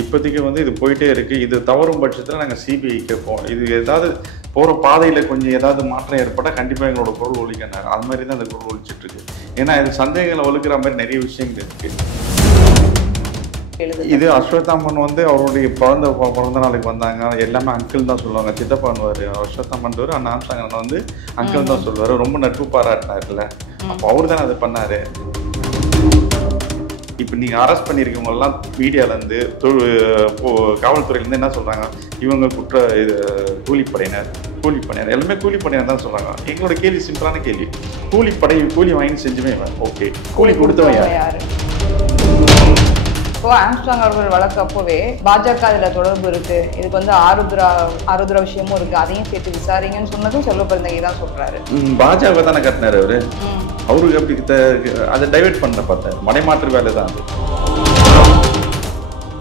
இப்போதைக்கு வந்து இது போயிட்டே இருக்கு. இது தவறும் பட்சத்தில் நாங்கள் சிபிஐ கேட்போம். இது ஏதாவது போகிற பாதையில் கொஞ்சம் ஏதாவது மாற்றம் ஏற்பட்டால் கண்டிப்பாக எங்களோட குரல் ஒலிக்கினார். அது மாதிரி தான் அந்த குரல் ஒலிச்சிட்டு இருக்கு. ஏன்னா இது சந்தேகங்களை வலுக்கிற மாதிரி நிறைய விஷயங்கள் இருக்கு. இது அஸ்வத்தாமன் வந்து அவருடைய பிறந்த நாளுக்கு வந்தாங்க. எல்லாமே அங்கிள் தான் சொல்லுவாங்க. சித்தப்பான்வார் அஸ்வத்தாமன் அண்ணா ஆம்சாங்க வந்து அங்கிள் தான் சொல்லுவார். ரொம்ப நட்பு பாராட்டினார்ல. அப்போ அவர் தானே அதை பண்ணாரு. இப்போ நீங்கள் அரெஸ்ட் பண்ணியிருக்கவங்கெல்லாம் மீடியாவிலேருந்து காவல்துறையிலேருந்து என்ன சொல்கிறாங்க, இவங்க கூலிப்படையினர் எல்லாமே கூலிப்படையினர் தான் சொல்கிறாங்க. எங்களோட கேள்வி சிம்பிளான கேள்வி, கூலி வாங்கி செஞ்சுமே ஓகே, கூலி கொடுத்தவன் யார்? இப்போ ஆம்ஸ்ட்ராங் அவர்கள் வழக்கு அப்போவே பாஜக அதில் தொடர்பு இருக்கு, இதுக்கு வந்து ஆருத்ரா விஷயமும் இருக்கு, அதையும் சேர்த்து விசாரிங்கன்னு சொன்னதும் செல்வப்பிறந்தகை தான் சொல்றாரு. பாஜக தானே கட்டினாரு அவருக்கு அப்படி அதை டைவெர்ட் பண்ண பார்த்தாரு. மடைமாற்று வேலை தான் அது.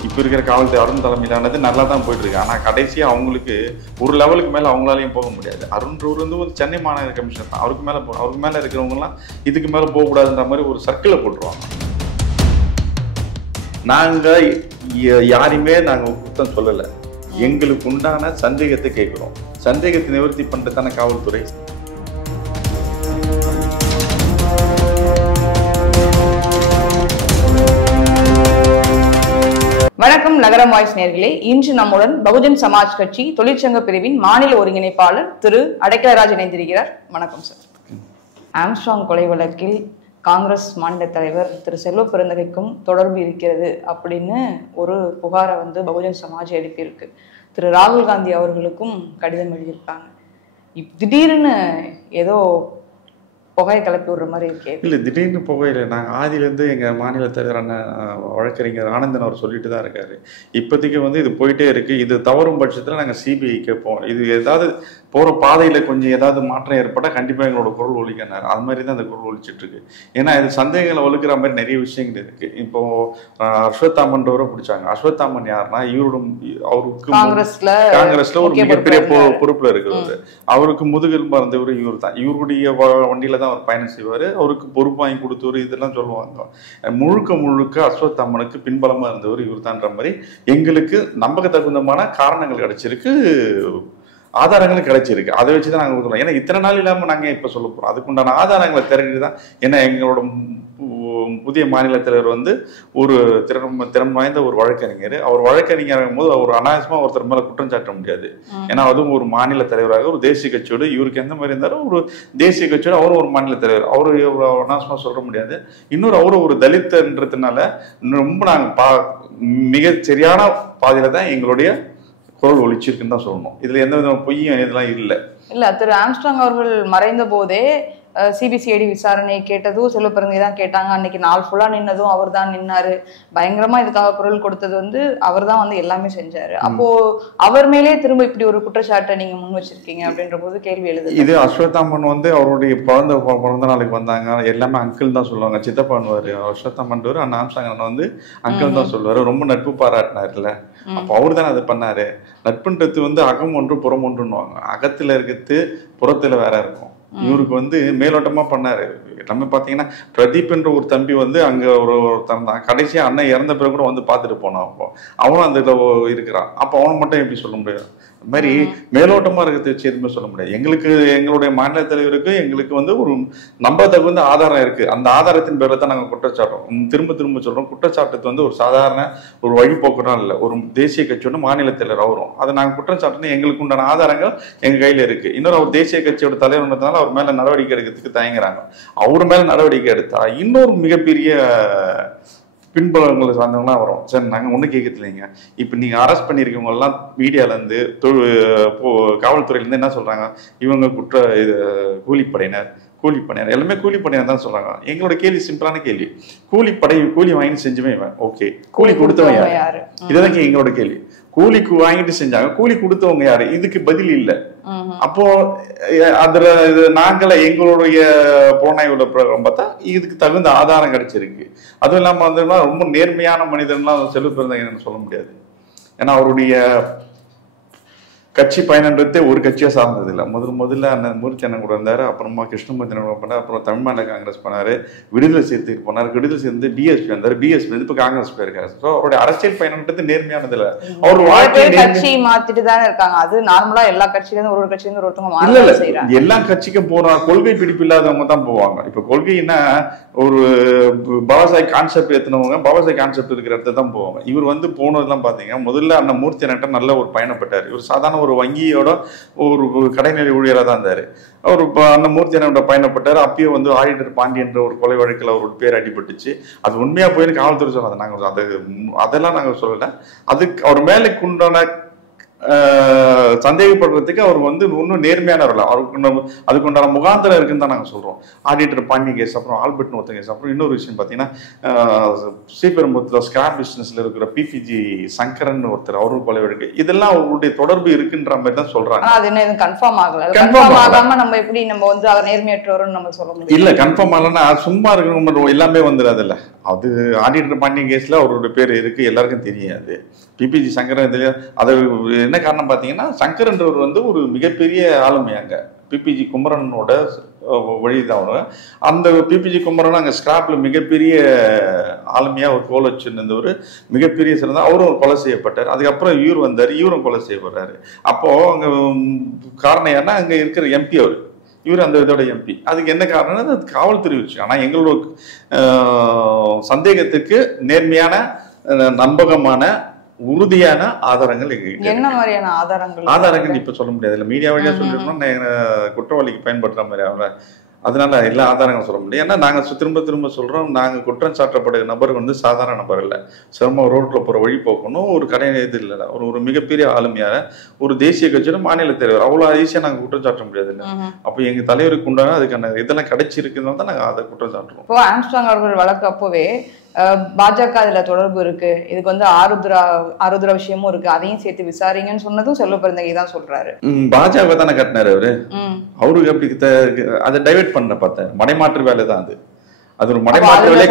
இப்போ இருக்கிற காவல்துறை அருண் தலைமையிலானது நல்லா தான் போயிட்டு இருக்கு. ஆனால் கடைசியாக அவங்களுக்கு ஒரு லெவலுக்கு மேலே அவங்களாலையும் போக முடியாது. அருண்றவர் வந்து ஒரு சென்னை மாநகர கமிஷனர் தான். அவருக்கு மேலே இருக்கிறவங்கலாம் இதுக்கு மேலே போகக்கூடாதுன்ற மாதிரி ஒரு சர்க்கிளை போட்டுருவாங்க. நாங்கள் யாரையுமே நாங்கள் குற்றம் சொல்லலை. எங்களுக்கு உண்டான சந்தேகத்தை கேட்குறோம். சந்தேகத்தை நிவர்த்தி பண்ணுறது தானே காவல்துறை. வணக்கம் நகரம் வாய்ஸ் நேயர்களே. இன்று நம்முடன் பகுஜன் சமாஜ் கட்சி தொழிற்சங்க பிரிவின் மாநில ஒருங்கிணைப்பாளர் திரு அடைக்கலராஜ் இணைந்திருக்கிறார். வணக்கம் சார். ஆம்ஸ்ட்ராங் கொலை வழக்கில் காங்கிரஸ் மாநில தலைவர் திரு செல்வப்பிறந்தகைக்கும் தொடர்பு இருக்கிறது அப்படின்னு ஒரு புகாரை வந்து பகுஜன் சமாஜ் எழுப்பியிருக்கு. திரு ராகுல் காந்தி அவர்களுக்கும் கடிதம் எழுதியிருக்காங்க. திடீர்னு ஏதோ புகையை கிளப்பி விடுற மாதிரி இருக்கே. இல்லை, திடீர்னு புகையில நாங்கள் ஆதியிலேருந்து எங்கள் மாநில தலைவரான வழக்கறிஞர் ஆனந்தன் அவர் சொல்லிட்டு தான் இருக்காரு. இப்போதைக்கு வந்து இது போயிட்டே இருக்கு. இது தவறும் பட்சத்தில் நாங்கள் சிபிஐ கேட்போம். இது ஏதாவது போகிற பாதையில் கொஞ்சம் ஏதாவது மாற்றம் ஏற்பட்டால் கண்டிப்பாக எங்களோட குரல் ஒலிக்கினார். அது மாதிரி தான் அந்த குரல் ஒலிச்சிட்டு இருக்கு. ஏன்னா இது சந்தேகங்களை வலுக்கிற மாதிரி நிறைய விஷயங்கள் இருக்கு. இப்போ அஸ்வத்தாமன்றவரை பிடிச்சாங்க. அஸ்வத்தாமன் யாருன்னா அவருக்கு காங்கிரஸ்ல ஒரு மிகப்பெரிய பொறுப்புல இருக்கிறது. அவருக்கு முதுகெலும்பா இருந்தவர் இவர் தான். இவருடைய வண்டியில தான் அவர் பயணம் செய்வார். அவருக்கு பொறுப்பு வாங்கி கொடுத்தவர் இதெல்லாம் சொல்லுவாங்க. முழுக்க அஸ்வத்தாமனுக்கு பின்பலமா இருந்தவர் இவர் தான்ற மாதிரி எங்களுக்கு நம்பக தகுந்தமான காரணங்கள் கிடைச்சிருக்கு, ஆதாரங்களும் கிடைச்சிருக்கு. அதை வச்சுதான் நாங்கள் சொல்றோம். ஏன்னா இத்தனை நாள் இல்லாமல் நாங்கள் இப்போ சொல்ல போறோம். அதுக்குண்டான ஆதாரங்களை திரட்டி தான். ஏன்னா எங்களோட புதிய மாநில தலைவர் வந்து ஒரு திறன் வாய்ந்த ஒரு வழக்கறிஞர். அவர் வழக்கறிஞர் போது அவர் அனாவசியமா ஒருத்தர் மேல குற்றம் சாட்ட முடியாது. ஏன்னா அதுவும் ஒரு மாநில தலைவராக ஒரு தேசிய கட்சியோடு இவருக்கு எந்த மாதிரி இருந்தாலும் ஒரு தேசிய கட்சியோடு அவரும் ஒரு மாநில தலைவர். அவரு அனாவசியமா சொல்ல முடியாது. இன்னொரு அவரும் ஒரு தலித்ன்றதுனால ரொம்ப நாங்கள் மிக சரியான பாதையில தான் எங்களுடைய குரல் ஒலிச்சிருக்குன்னு தான் சொல்லணும். இதுல எந்த விதமான பொய்யும் இதெல்லாம் இல்ல. திரு ஆம்ஸ்ட்ராங் அவர்கள் மறைந்த போதே சிபிசிஐடி விசாரணை கேட்டதும் செல்வப்பிறந்தகை தான் கேட்டாங்க. அன்னைக்கு நாள் ஃபுல்லா நின்னதும் அவர் தான் நின்னாரு. பயங்கரமா இதுக்காக குரல் கொடுத்தது வந்து அவர் தான் வந்து எல்லாமே செஞ்சாரு. அப்போ அவர் மேலே திரும்ப இப்படி ஒரு குற்றச்சாட்டை நீங்க முன் வச்சிருக்கீங்க அப்படின்ற போது கேள்வி எழுது. இது அஸ்வத்தாமன் வந்து அவருடைய பிறந்த நாளுக்கு வந்தாங்க. எல்லாமே அங்கிள் தான் சொல்லுவாங்க. சித்தப்பான்வார் அஸ்வத்தாமன் அண்ணா ஆம்சாங்க வந்து அங்கிள் தான் சொல்லுவாரு. ரொம்ப நட்பு பாராட்டினார்ல. அப்போ அவர் தானே அதை பண்ணாரு. நட்புன்றது வந்து அகம் ஒன்று புறம் ஒன்றுன்னுவாங்க. அகத்துல இருக்கிறது புறத்துல வேற இருக்கும். இவருக்கு வந்து மேலோட்டமா பண்ணாரு. நம்ம பாத்தீங்கன்னா பிரதீப் என்ற ஒரு தம்பி வந்து அங்க ஒருத்தன் தான். கடைசியா அண்ணன் இறந்த பிறகு கூட வந்து பாத்துட்டு போனான். அப்போ அவனும் அந்த இருக்கிறான். அப்போ அவனை மட்டும் எப்படி சொல்ல முடியாது? அது மாதிரி மேலோட்டமா இருக்கிறத வச்சு எதுவுமே சொல்ல முடியாது. எங்களுடைய மாநில தலைவருக்கு எங்களுக்கு வந்து ஒரு நம்பத்தகு வந்து ஆதாரம் இருக்கு. அந்த ஆதாரத்தின் பேர்ல தான் நாங்கள் குற்றச்சாட்டோம். திரும்ப சொல்றோம். குற்றச்சாட்டுக்கு வந்து ஒரு சாதாரண ஒரு வழிபோக்குதான் இல்லை. ஒரு தேசிய கட்சியோட மாநில தலைவர் அவரும் அதை நாங்கள் குற்றச்சாட்டுன்னு எங்களுக்கு உண்டான ஆதாரங்கள் எங்க கையில இருக்கு. இன்னொரு அவர் தேசிய கட்சியோட தலைவர்ன்றதுனால அவர் மேல நடவடிக்கை எடுக்கிறதுக்கு தயங்குறாங்க. அவர் மேல நடவடிக்கை எடுத்தா இன்னொரு மிகப்பெரிய பின்புலங்களை சார்ந்தவங்களாம் வரும். சரி, நாங்கள் ஒன்றும் கேட்கறதில்லைங்க. இப்போ நீங்கள் அரெஸ்ட் பண்ணியிருக்கவங்கெல்லாம் மீடியாவிலேருந்து காவல்துறையிலேருந்து என்ன சொல்கிறாங்க, இவங்க கூலிப்படையினர் எல்லாமே கூலிப்படையினர் தான் சொல்கிறாங்க. எங்களோட கேள்வி சிம்பிளான கேள்வி, கூலி வாங்கி செஞ்சுமே ஓகே, கூலி கொடுத்தவன் யாரு? இதுதான் எங்களோட கேள்வி. கூலிக்கு வாங்கிட்டு செஞ்சாங்க, கூலி கொடுத்தவங்க யாரு? இதுக்கு பதில் இல்லை. அப்போ அதுல நாங்கள எங்களுடைய புலனாய்வுல பிரகாரம் பார்த்தா இதுக்கு தகுந்த ஆதாரம் கிடைச்சிருக்கு. அதுவும் இல்லாம வந்து ரொம்ப நேர்மையான மனிதன்லாம் செல்வப்பிறந்தகை சொல்ல முடியாது. ஏன்னா அவருடைய கட்சி பயணன்றதே ஒரு கட்சியா சார்ந்தது இல்லை. முதல்ல அண்ணன் மூர்த்தி அண்ணன் கூட இருந்தாரு, அப்புறமா கிருஷ்ணமூர்த்தி அண்ணன் பண்ணார், அப்புறம் தமிழ்நாடு காங்கிரஸ் பண்ணாரு, விடுதலை சிறுத்தைக்கு போனார், விடுதலை சேர்ந்து பிஎஸ்பி வந்தாரு, பிஎஸ்பி வந்து இப்ப காங்கிரஸ் போயிருக்காரு. ஸோ அவருடைய அரசியல் பயணம்ன்றது நேர்மையானது இல்லை. அவர் வாழ்க்கை கட்சி மாத்திட்டு தானே இருக்காங்க. அது நார்மலா எல்லா கட்சியில இருந்து ஒரு கட்சியில இருந்து ஒருத்தவங்க இல்ல இல்ல செய்யறாங்க. எல்லா கட்சிக்கும் போறாங்க, கொள்கை பிடிப்பு இல்லாதவங்க தான் போவாங்க. இப்ப கொள்கைன்னா ஒரு பாபாசாஹிப் கான்செப்ட் ஏத்துனவங்க பாபாசாஹிப் கான்செப்ட் இருக்கிற இடத்துல தான் போவாங்க. இவர் வந்து போனதெல்லாம் பாத்தீங்கன்னா முதல்ல அண்ணன் மூர்த்தி அண்ணன் நல்ல ஒரு பயணப்பட்டார். இவர் சாதாரண ஒரு வங்கியோட ஒரு கடைநிலை ஊழியராக தான் இருந்தாரு. அவர் அண்ணன் மூர்த்தி அண்ணனோட பயணப்பட்டார். அப்பயே வந்து ஆடிட்டர் பாண்டியன்ற ஒரு கொலை வழக்கில் அவரோட பேர் அடிபட்டுச்சு. அது உண்மையா போயின்னு காவல்துறை சொன்னது. நாங்கள் அதெல்லாம் நாங்கள் சொல்லலை. அதுக்கு அவர் மேலுக்கு உண்டான சந்தேகப்படுறதுக்கு அவர் வந்து இன்னும் நேர்மையானவர். அவருக்கு அதுக்கு உண்டான முகாந்திரம் இருக்குன்னு தான் நாங்கள் சொல்றோம். ஆடிட்டர் பாண்டி கேஸ், அப்புறம் ஆல்பர்ட்னு ஒருத்த கேஸ், அப்புறம் இன்னொரு விஷயம் பார்த்தீங்கன்னா ஸ்ரீபெரும்புத்தூர் ஸ்கிராப் பிசினஸ்ல இருக்கிற பிபிஜி சங்கரன் ஒருத்தர், அவரும் கொலை வழக்கு. இதெல்லாம் அவருடைய தொடர்பு இருக்குன்ற மாதிரி தான் சொல்றாங்க. அது என்ன கன்ஃபார்ம் ஆகல. கன்ஃபார்ம் ஆகாம நம்ம எப்படி நம்ம வந்து அவர் நேர்மையற்றவர்னு நம்ம சொல்ல முடியும்? இல்ல கன்ஃபார்ம் ஆகலன்னா சும்மா இருக்கணும் எல்லாமே வந்துடாது இல்ல. அது ஆடிட்டர் பாண்டி கேஸ்ல அவருடைய பேர் இருக்கு, எல்லாருக்கும் தெரியாது. பிபிஜி சங்கரன் அது என்ன காரணம் பார்த்தீங்கன்னா சங்கரன்றவர் வந்து ஒரு மிகப்பெரிய ஆளுமை. அங்க பிபிஜி குமரனோட வழிதான் வரும். அந்த பிபிஜி குமரன் அங்கே ஸ்கிராப்ல மிகப்பெரிய ஆளுமையா ஒரு கோல் வச்சுருந்தவர், மிகப்பெரிய சிறந்த அவரும் கொலை செய்யப்பட்டார். அதுக்கப்புறம் இவர் வந்தார், இவரும் கொலை செய்யப்படுறாரு. அப்போ அங்க காரணம் ஏன்னா அங்க இருக்கிற எம்பி அவர், இவர் அந்த இதோட எம்பி. அதுக்கு என்ன காரணம்னா அது காவல்துறை வச்சு. ஆனா எங்களோட சந்தேகத்துக்கு நேர்மையான நம்பகமான உறுதியான ஆதாரங்கள் என்ன மாதிரியான ஆதாரங்கள் இப்ப சொல்ல முடியாது. இல்ல மீடியா வழியா சொல்லிருக்கோம், குற்றவாளிக்கு பயன்படுற மாதிரி அவங்க. அதனால எல்லா ஆதாரங்களும் சொல்ல முடியும். ஏன்னா நாங்க திரும்ப சொல்றோம், நாங்க குற்றம் சாட்டப்படுகிற நபர் வந்து சாதாரண நபர் இல்லை. சிரம ரோட்ல போற வழி போக்கணும், ஒரு கடை இது இல்லை, ஒரு மிகப்பெரிய ஆளுமையான ஒரு தேசிய கட்சியோட மாநில தலைவர். அவ்வளவு ஈஸியா நாங்க குற்றம் சாட்ட முடியாது இல்லை. அப்ப எங்க தலைவருக்கு உண்டான அதுக்கான இதெல்லாம் கிடைச்சிருக்குன்னு தான் நாங்க அதை குற்றம் சாட்டுறோம். இப்போ ஆம்ஸ்ட்ராங் அவர்கள் வழக்கு அப்போவே பாஜக அதுல தொடர்பு இருக்கு, இதுக்கு வந்து ஆருத்ரா விஷயமும் இருக்கு, அதையும் சேர்த்து விசாரிங்கன்னு சொன்னதும் செல்வ பெருந்தகை தான் சொல்றாரு. பாஜக தானே கட்டினாரு அவருக்கு அப்படி அதை டைவெர்ட் பண்ண பார்த்தேன். மடைமாற்று வேலை தான் அது. அது ஒரு மடைமாற்று வேலை.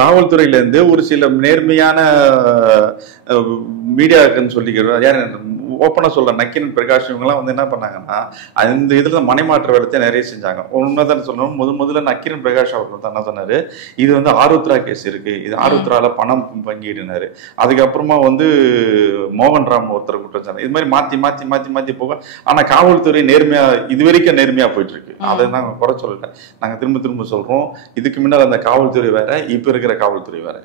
காவல்துறையில இருந்து ஒரு சில நேர்மையான மீடியாக்குன்னு சொல்லிக்கிறோம். யார் ஓப்பனா சொல்ற நக்கீரன் பிரகாஷ் இவங்கெல்லாம் வந்து என்ன பண்ணாங்கன்னா அந்த இதுல மனைமாற்ற வேலைத்தை நிறைய செஞ்சாங்க. உண்மைதான் சொல்லணும். முதல்ல நக்கீரன் பிரகாஷ் அவர்கள் தான் என்ன சொன்னாரு, இது வந்து ஆருத்ரா கேஸ் இருக்கு, இது ஆருத்ரால பணம் பங்கிடுனாரு. அதுக்கப்புறமா வந்து மோகன்ராம் ஒருத்தர் குற்றம் சொன்னார். இது மாதிரி மாத்தி போக ஆனா காவல்துறை நேர்மையா இதுவரைக்கும் நேர்மையா போயிட்டு இருக்கு. அதை நாங்க குறை சொல்லல. நாங்க திரும்ப சொல்றோம், இதுக்கு முன்னால் அந்த காவல்துறை வேற, இப்ப இருக்கிற காவல்துறை வேற.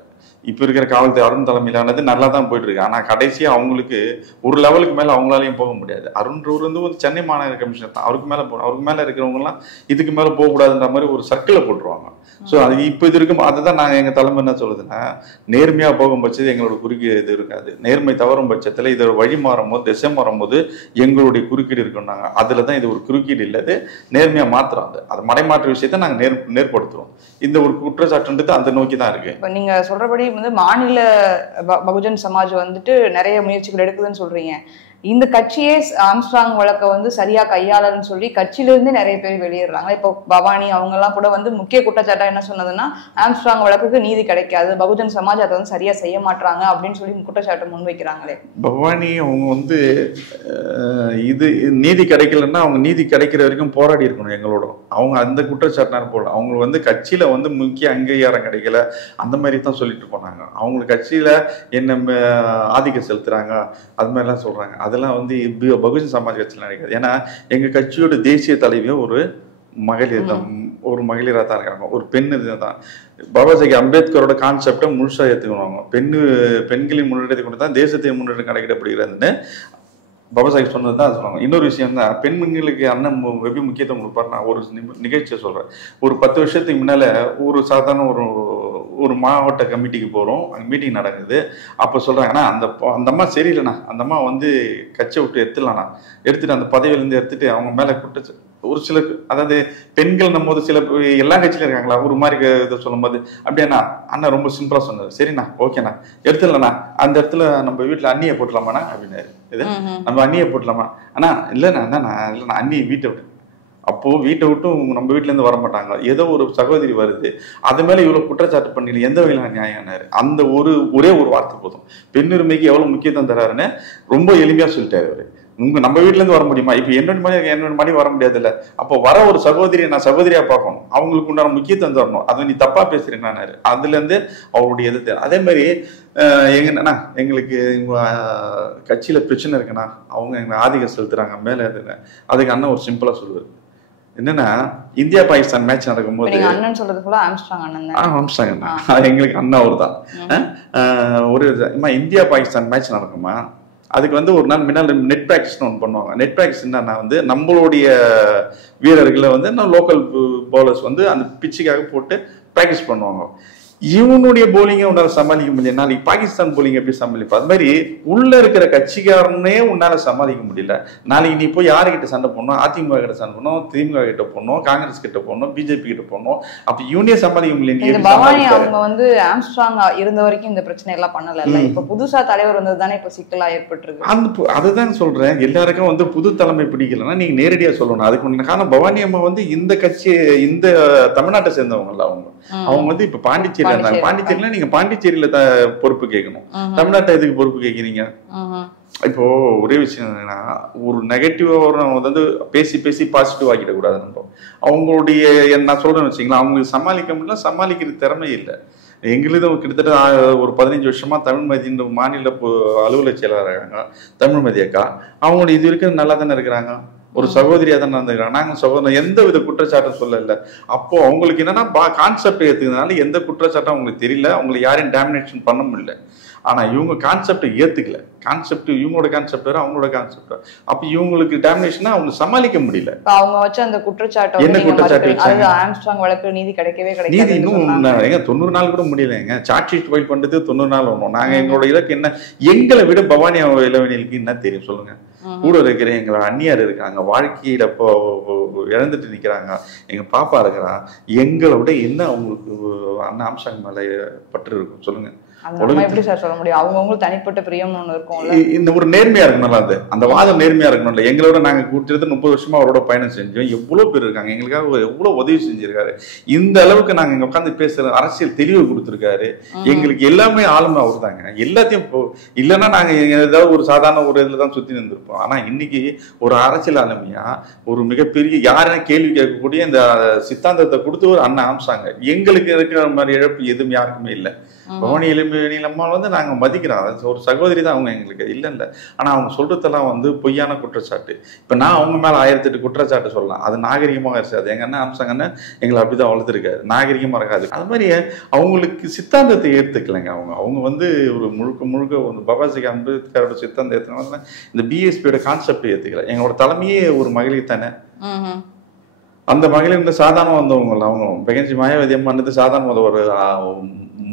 இப்ப இருக்கிற காவல்துறை அருண் தலைமையிலானது நல்லா தான் போயிட்டு இருக்கு. ஆனா கடைசியா அவங்களுக்கு ஒரு லெவலுக்கு மேல அவங்களாலையும் போக முடியாது. அருண் வந்து ஒரு சென்னை மாநகர கமிஷனர் தான், அவருக்கு மேல இருக்கிறவங்க எல்லாம் இதுக்கு மேல போக கூடாதுன்ற மாதிரி ஒரு சர்க்கிளை போட்டுருவாங்க. ஸோ அது இப்போ இது இருக்கும். அதுதான் நாங்கள் எங்கள் தலைமை என்ன சொல்லுதுன்னா, நேர்மையாக போகும் பட்சத்தில் எங்களோட குறுக்கீடு இது இருக்காது. நேர்மை தவறும் பட்சத்தில் இதோட வழி மாறும்போது, திசை மாறும்போது எங்களுடைய குறுக்கீடு இருக்குன்னாங்க. அதில் தான் இது ஒரு குறுக்கீடு இல்லது, நேர்மையாக மாற்றுறாங்க. அது மடைமாற்ற விஷயத்தை நாங்கள் நேர்படுத்துகிறோம். இந்த ஒரு குற்றச்சாட்டுன்றது அந்த நோக்கி தான் இருக்கு. இப்போ நீங்கள் சொல்கிறபடி வந்து மாநில பகுஜன் சமாஜ் வந்துட்டு நிறைய முயற்சிகள் எடுக்குதுன்னு சொல்கிறீங்க. இந்த கட்சியே ஆம்ஸ்ட்ராங் வழக்கை வந்து சரியா கையாளன்னு சொல்லி கட்சியிலிருந்து நிறைய பேர் வெளியேறாங்க. இப்போ பவானி அவங்க எல்லாம் கூட வந்து முக்கிய குற்றச்சாட்டா என்ன சொன்னதுன்னா, ஆம்ஸ்ட்ராங் வழக்குக்கு நீதி கிடைக்காது, பகுஜன் சமாஜ் அதை வந்து சரியா செய்ய மாட்டாங்க அப்படின்னு சொல்லி குற்றச்சாட்டை முன்வைக்கிறாங்களே. பவானி அவங்க வந்து இது நீதி கிடைக்கலன்னா அவங்க நீதி கிடைக்கிற வரைக்கும் போராடி இருக்கணும் எங்களோட. அவங்க அந்த குற்றச்சாட்டினாலும் போடல. அவங்க வந்து கட்சியில வந்து முக்கிய அங்கீகாரம் கிடைக்கல அந்த மாதிரி தான் சொல்லிட்டு போனாங்க. அவங்களுக்கு கட்சியில என்ன ஆதிக்கம் செலுத்துறாங்க அது மாதிரிலாம் சொல்றாங்க. அதெல்லாம் வந்து பகுஜன் சமாஜ் கட்சியில் நினைக்காது. ஏன்னா எங்க கட்சியோட தேசிய தலைவியும் ஒரு மகளிர் தான், ஒரு மகளிராக தான் இருக்காங்க, ஒரு பெண் தான். பாபா சாஹேப் அம்பேத்கரோட கான்செப்டை முழுசாக ஏற்றுக்கணும். பெண்களின் முன்னேற்றத்தை கொண்டு தான் தேசத்தை முன்னேற்றம் கணக்கிடப்படுகிறதுன்னு பாபா சாஹேப் சொன்னது தான் சொல்லுவாங்க. இன்னொரு விஷயம் தான், பெண்களுக்கு அண்ணன் எப்படி முக்கியத்துவம் கொடுப்பாரு. நான் ஒரு நிகழ்ச்சியை சொல்றேன். ஒரு 10 வருஷத்துக்கு முன்னால ஒரு சாதாரண ஒரு மாவட்ட கமிட்டிக்கு போகிறோம், அங்கே மீட்டிங் நடக்குது. அப்போ சொல்கிறாங்கன்னா அந்த அம்மா சரியில்லைண்ணா, அந்த அம்மா வந்து கட்சியை விட்டு எடுத்துடலாண்ணா, எடுத்துட்டு அந்த பதவியிலேருந்து எடுத்துட்டு அவங்க மேலே கூட்டு ஒரு சில, அதாவது பெண்கள் நம்ம போது சில எல்லா கட்சியிலும் இருக்காங்களா ஒரு மாதிரி இதை சொல்லும் போது அப்படியாண்ணா அண்ணா ரொம்ப சிம்பிளா சொன்னார். சரிண்ணா ஓகேண்ணா எடுத்துடலண்ணா, அந்த இடத்துல நம்ம வீட்டில் அண்ணியை போட்டலாமாண்ணா அப்படின்னாரு. இது நம்ம அண்ணியை போட்டலாமா அண்ணா? இல்லைண்ணா இல்லைண்ணா அண்ணியை வீட்டை விட்டு அப்போ வீட்டை விட்டு நம்ம வீட்டுல இருந்து வர மாட்டாங்க, ஏதோ ஒரு சகோதரி வருது, அது மேல இவ்வளவு குற்றச்சாட்டு பண்ணி எந்த வகையில நியாயம்னாரு. அந்த ஒரே ஒரு வார்த்தை போதும், பெண்ணுரிமைக்கு எவ்வளவு முக்கியத்துவம் தராருன்னு ரொம்ப எளிமையா சொல்லிட்டாரு அவரு. நம்ம வீட்டுல இருந்து வர முடியுமா? இப்ப என்னோட மணி வர முடியாது இல்ல. அப்போ வர ஒரு சகோதரியை நான் சகோதரியா பார்க்கணும், அவங்களுக்கு உண்டான முக்கியத்துவம் தரணும். அதை நீ தப்பா பேசுறீங்கன்னாரு. அதுல இருந்து அவருடைய எதிர்த்து. அதே மாதிரி எங்கன்னா எங்களுக்கு கட்சியில பிரச்சனை இருக்குன்னா அவங்க எங்க ஆதிக்கம் செலுத்துறாங்க மேல எதுங்க, அதுக்கு அண்ணன் ஒரு சிம்பிளா சொல்லுவாரு. என்னன்னா இந்தியா பாகிஸ்தான் மேட்ச் நடக்கும்போது அண்ணன் சொல்றது போல ஆம்ஸ்ட்ராங் அண்ணன் ஆம்ஸ்ட்ராங் அண்ணன் எங்களுக்கு அண்ணன் அவர் தான். ஒரு இந்தியா பாகிஸ்தான் மேட்ச் நடக்குமா, அதுக்கு ஒரு நாள் முன்னால் நெட் பிராக்டிஸ்னு ஒன்று பண்ணுவாங்க. நெட் பிராக்டிஸ் என்னன்னா நம்மளுடைய வீரர்களை லோக்கல் பவுலர்ஸ் அந்த பிச்சுக்காக போட்டு பிராக்டிஸ் பண்ணுவாங்க. இவனுடைய போலிங்கை உன்னால சமாளிக்க முடியல, நாளைக்கு பாகிஸ்தான் போலிங் எப்படி சமாளிப்பா? அது மாதிரி உள்ள இருக்கிற கட்சிக்காரனே உன்னால சமாளிக்க முடியல. நாளைக்கு நீ போய் யாருக்கிட்ட சண்டை போடணும்? அதிமுக கிட்ட சண்டை போடணும், திமுக கிட்ட போடணும், காங்கிரஸ் கிட்ட போடணும், பிஜேபி கிட்ட போடணும். அப்ப இவனே சமாளிக்க முடியல. பவானி அவங்க ஆம்ஸ்ட்ராங் இருந்த வரைக்கும் இந்த பிரச்சனை எல்லாம் பண்ணல. இப்ப புதுசா தலைவர் வந்தது தானே இப்ப சிக்கலா ஏற்பட்டிருக்கு. அதுதான் சொல்றேன், எல்லாருக்கும் புது தலைமை பிடிக்கலன்னா நீங்க நேரடியா சொல்லணும். அதுக்கு காரணம் பவானி அம்மா இந்த கட்சி இந்த தமிழ்நாட்டை சேர்ந்தவங்கல்ல. அவங்க இப்ப பாண்டிச்சேரி இருந்தாங்க. பாண்டிச்சேரியில நீங்க பாண்டிச்சேரியில பொறுப்பு கேட்கணும், தமிழ்நாட்டை எதுக்கு பொறுப்பு கேட்கிறீங்க? இப்போ ஒரே விஷயம் என்னன்னா, ஒரு நெகட்டிவா பேசி பேசி பாசிட்டிவ் ஆக்கிட கூடாது. நம்ம அவங்களுடைய நான் சொல்றேன்னு வச்சுங்களேன், அவங்களுக்கு சமாளிக்க முடியல, சமாளிக்கிற திறமை இல்லை. எங்களுக்கு கிட்டத்தட்ட ஒரு 15 வருஷமா தமிழ்மதி மாநில அலுவலக செயலாளர் இருக்காங்க தமிழ்மதி அக்கா. அவங்களுடைய இது வரைக்கும் நல்லா தானே இருக்கிறாங்க, ஒரு சகோதரியா தான் நடந்துக்கிறாங்க. நாங்க சகோதரன் எந்த வித குற்றச்சாட்டும் சொல்லல. அப்போ அவங்களுக்கு என்னன்னா கான்செப்ட் ஏத்துக்கிறதுனால எந்த குற்றச்சாட்டும் அவங்களுக்கு தெரியல, அவங்களுக்கு யாரையும் டாமினேஷன் பண்ண முடியல. ஆனா இவங்க கான்செப்டை ஏத்துக்கல. கான்செப்ட் இவங்களோட கான்செப்ட் வேற, அவங்களோட கான்செப்ட் வேற. அப்ப இவங்களுக்கு டாமினேஷனா அவங்க சமாளிக்க முடியல. அவங்க வச்ச அந்த குற்றச்சாட்டு என்ன குற்றச்சாட்டு வச்சாங்க? ஆம்ஸ்ட்ராங் வழக்கு நீதி கிடைக்கவே கிடையாது. நீதி இன்னும் 90 நாள் கூட முடியலங்க. சார்ஜ் ஷீட் ஃபைல் பண்றது 90 நாள் வரணும். நாங்க எங்களோட இலக்கு என்ன? எங்களை விட பவானி இளவெளிக்கு என்ன தெரியும் சொல்லுங்க? கூட இருக்கிற எங்களை அந்நியார் இருக்காங்க, வாழ்க்கையில இழந்துட்டு நிக்கிறாங்க, எங்க பாப்பா இருக்கிறா, எங்களை விட என்ன அவங்களுக்கு அண்ணன் ஆம்ஸ்ட்ராங் மேல பற்று இருக்கும் சொல்லுங்க? எப்படி சார் சொல்ல முடியும்? அவங்கவுங்களுக்கு தனிப்பட்ட பிரியம்னு ஒண்ணு இருக்கும். இந்த ஒரு நேர்மையா இருக்கணும்ல, அந்த வாதம் நேர்மையா இருக்கணும்ல. எங்களோட நாங்க கூட்டிட்டு 30 வருஷமா அவரோட பயணம் செஞ்சோம். எவ்வளவு பேர் இருக்காங்க, எங்களுக்காக எவ்வளவு உதவி செஞ்சிருக்காரு. இந்த அளவுக்கு நாங்க இங்க உட்காந்து பேசுற அரசியல் தெளிவு கொடுத்துருக்காரு. எங்களுக்கு எல்லாமே ஆளுமை அவர் தாங்க. எல்லாத்தையும் இல்லைன்னா நாங்க ஏதாவது ஒரு சாதாரண ஒரு இதுலதான் சுத்தி நின்றுருப்போம். ஆனா இன்னைக்கு ஒரு அரசியல் ஆளுமையா ஒரு மிகப்பெரிய யாருன்னா கேள்வி கேட்கக்கூடிய இந்த சித்தாந்தத்தை கொடுத்து ஒரு அண்ணன் ஆம்ஸ்ட்ராங். எங்களுக்கு இருக்கிற மாதிரி இழப்பு எதுவும் யாருக்குமே இல்லை. பவானி இளம்பெண்ணிலம்மாள் நாங்க மதிக்கிறோம், ஒரு சகோதரி தான் அவங்க எங்களுக்கு இல்லை. ஆனா அவங்க சொல்றதெல்லாம் பொய்யான குற்றச்சாட்டு. இப்ப நான் அவங்க மேல 1008 குற்றச்சாட்டு சொல்லலாம், அது நாகரிகமாக இருக்காது. எங்க அண்ணன் ஆம்ஸ்ட்ராங் அண்ணன் எங்களை அப்படிதான் வளர்த்துருக்காரு, நாகரிகமா இருக்காது. அது மாதிரி அவங்களுக்கு சித்தாந்தத்தை ஏற்றுக்கலைங்க. அவங்க ஒரு முழுக்க பாபாஜி அம்பேத்கரோட சித்தாந்தம் ஏற்றுனால இந்த பிஎஸ்பியோட கான்செப்ட் ஏற்றுக்கல. எங்களோட தலைமையே ஒரு மகளிர் தானே. அந்த மகளிர் சாதாரண வந்தவங்க. அவங்க பெகஞ்சி மாயாவதி அம்மா சாதாரண ஒரு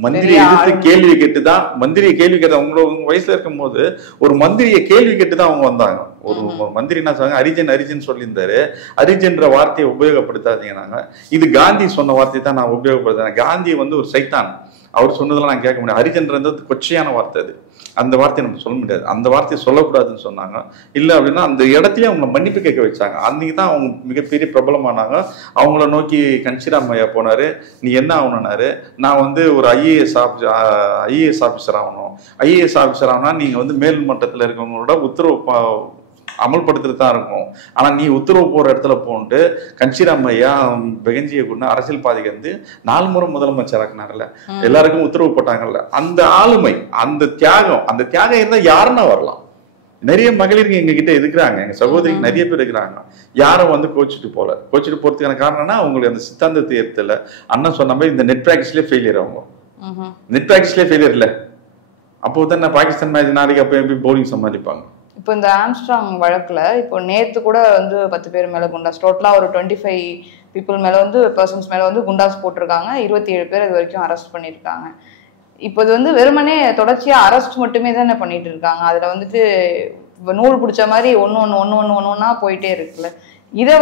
மந்திரியை எதிர்த்து கேள்வி கேட்டுதான், மந்திரியை கேள்வி கேட்டு அவங்க வயசுல இருக்கும் போது ஒரு மந்திரியை கேள்வி கேட்டுதான் அவங்க வந்தாங்க. ஒரு மந்திரி என்ன சொன்னாங்க, அரிஜன் சொல்லியிருந்தாரு, அரிஜன்ற வார்த்தையை உபயோகப்படுத்தாதீங்க. இது காந்தி சொன்ன வார்த்தையை தான் நான் உபயோகப்படுத்துறேன். காந்தி ஒரு சைத்தான், அவர் சொன்னதெல்லாம் நான் கேட்க முடியாது. ஹரிஜன்றது கொச்சையான வார்த்தை, அது அந்த வார்த்தையை நம்ம சொல்ல முடியாது, அந்த வார்த்தையை சொல்லக்கூடாதுன்னு சொன்னாங்க. இல்லை அப்படின்னா அந்த இடத்துலயே அவங்க மன்னிப்பு கேட்க வச்சாங்க. அன்னைக்கு தான் அவங்க மிகப்பெரிய பிரபலமானாங்க. அவங்கள நோக்கி கன்சிராம் ஐயா போனாரு, நீ என்ன ஆகணும்னாரு. நான் ஒரு ஐஏஎஸ் ஆஃபீஸர் ஆகணும். ஐஏஎஸ் ஆஃபீஸர் ஆகணும்னா நீங்க மேல் மட்டத்தில் இருக்கவங்களோட உத்தரவு அமல்படுத்திட்டு தான் இருக்கும். ஆனா நீ உத்தரவு போற இடத்துல போன்ட்டு கன்சிராம் ஐயா பெகஞ்சியை கொண்டு அரசியல் பாதிக்கு 4 முறை முதலமைச்சர் ஆக்கினார்ல, எல்லாருக்கும் உத்தரவு போட்டாங்கல்ல. அந்த ஆளுமை, அந்த தியாகம் இருந்தா யாருன்னா வரலாம். நிறைய மகளிருக்கு எங்க கிட்ட இருக்கிறாங்க, எங்க சகோதரிக்கு நிறைய பேர் இருக்கிறாங்க. யாரும் கோச்சிட்டு போறதுக்கான காரணம்னா அவங்களுக்கு அந்த சித்தாந்தத்தை ஏற்றல. அண்ணன் சொன்ன மாதிரி இந்த நெட் பிராக்டிஸ்லயே ஃபெயிலியர். அவங்க நெட் பிராக்டிஸ்லயே ஃபெயிலியர் இல்ல, அப்போ தான் பாகிஸ்தான் மேட்ச் நாளைக்கு அப்ப எப்படி பவுலிங் சமாளிப்பாங்க? இப்போ இந்த ஆம்ஸ்ட்ராங் வழக்குல இப்போ நேத்து கூட 10 பேர் மேல குண்டாஸ், டோட்டலா ஒரு 25 பீப்புள் மேல பர்சன்ஸ் மேல குண்டாஸ் போட்டிருக்காங்க. 27 பேர் இது வரைக்கும் அரெஸ்ட் பண்ணியிருக்காங்க. இப்போ இது வெறுமனே தொடர்ச்சியா அரெஸ்ட் மட்டுமே தானே பண்ணிட்டு இருக்காங்க. அதுல நூல் பிடிச்ச மாதிரி ஒன்னொன்னா போயிட்டே இருக்குல்ல. இதை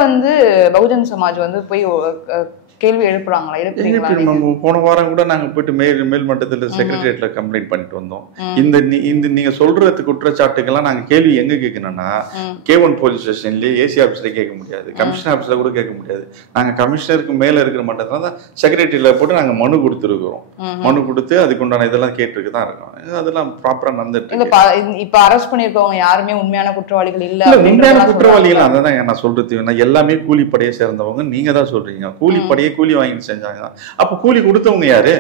பகுஜன் சமாஜ் போய் கேள்வி எழுப்புறாங்களா? எழுப்புறீங்களா? போன வாரம் கூட நாங்க போயிட்டு மேல் மட்டத்துல செக்ரட்டரியேட்ல கம்ப்ளைண்ட் பண்ணிட்டு வந்தோம். இந்த நீங்க சொல்றதுக்கு குற்றச்சாட்டுக்கெல்லாம் நாங்க கேள்வி எங்க கேட்கணும்னா K1 போலீஸ் ஸ்டேஷன்லயே ஏசி ஆபீஸ்ல கேட்க முடியாது, கமிஷனர் ஆபீஸ்ல கூட கேட்க முடியாது. நாங்க கமிஷனருக்கு மேல இருக்கிற மட்டத்துல தான் செக்ரட்டரியில போட்டு நாங்க மனு கொடுத்துருக்கிறோம். மனு கொடுத்து அதுக்கு உண்டான இதெல்லாம் கேட்டுருக்கு தான் இருக்கோம். அதெல்லாம் ப்ராப்பரா நடந்துட்டு. இப்ப அரெஸ்ட் பண்ணிருக்கவங்க யாருமே உண்மையான குற்றவாளிகள் இல்ல. உண்மையான குற்றவாளிகள் அதான் நான் சொல்றது. எல்லாமே கூலிப்படையை சேர்ந்தவங்க நீங்க தான் சொல்றீங்க. கூலிப்படையை கூலி வாங்கிட்டு செஞ்சாங்க. அப்ப கூலி கொடுத்தவங்க யாரு?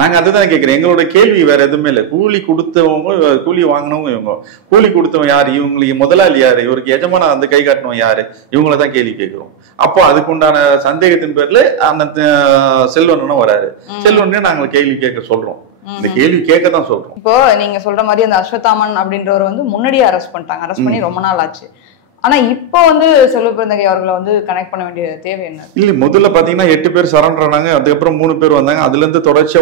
நாங்க அதுதான் கேட்கிறோம். எங்களோட கேள்வி வேற எதுவுமே இல்லை. கூலி கொடுத்தவங்க, கூலி வாங்கினவங்க இவங்க. கூலி கொடுத்தவங்க யாரு? இவங்களுக்கு முதலாளி யாரு? இவருக்கு எஜமான அந்த கை காட்டணும் யாரு? இவங்களதான் கேள்வி கேட்கிறோம். அப்போ அதுக்குண்டான சந்தேகத்தின் பேர்ல அந்த செல்வனும் வராரு. செல்வனே நாங்க கேள்வி கேட்க சொல்றோம். இந்த கேள்வி கேட்கத்தான் சொல்றோம். இப்போ நீங்க சொல்ற மாதிரி அந்த அஸ்வத்தாமன் அப்படின்றவர் முன்னாடியே அரெஸ்ட் பண்ணிட்டாங்க. அரெஸ்ட் பண்ணி ரொம்ப நாள் ஆச்சு. ஆனா இப்போ செல்வபிறந்தகை அவர்களை கனெக்ட் பண்ண வேண்டிய தேவை என்ன? இல்ல, முதல்ல பாத்தீங்கன்னா 8 பேர் சரண்டர் ஆனாங்க. அதுக்கப்புறம் 3 பேர் வந்தாங்க. அதுல இருந்து தொடர்ச்சியா